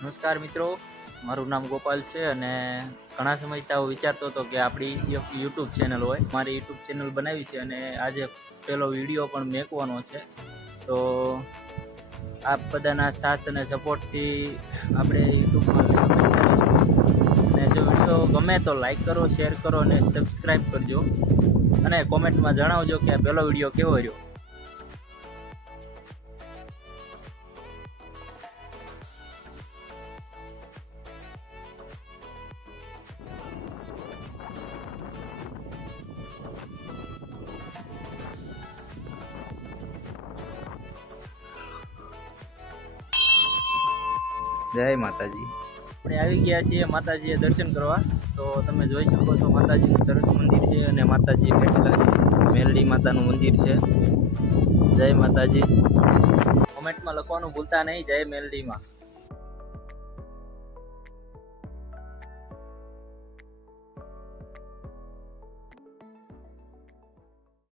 નમસ્કાર મિત્રો, મારું નામ ગોપાલ છે અને ઘણા સમયથી હું વિચારતો હતો કે આપણી યુટ્યુબ ચેનલ હોય. મારી યુટ્યુબ ચેનલ બનાવી છે અને આજે પહેલો વિડીયો પણ મેકવાનો છે. તો આપ બધાના સાથ અને સપોર્ટથી આપણે યુટ્યુબમાં અને જો વિડીયો ગમે તો લાઈક કરો, શેર કરો અને સબસ્ક્રાઈબ કરજો અને કોમેન્ટમાં જણાવજો કે આ પહેલો વિડીયો કેવો રહ્યો. જય માતાજી. આપણે આવી ગયા છીએ માતાજીએ દર્શન કરવા. તો તમે જોઈ શકો છો માતાજીનું સરસ મંદિર છે અને માતાજી બેઠેલા છે. મેલડી માતાનું મંદિર છે. જય માતાજી. કોમેન્ટમાં લખવાનું ભૂલતા નહીં, જય મેલડીમાં.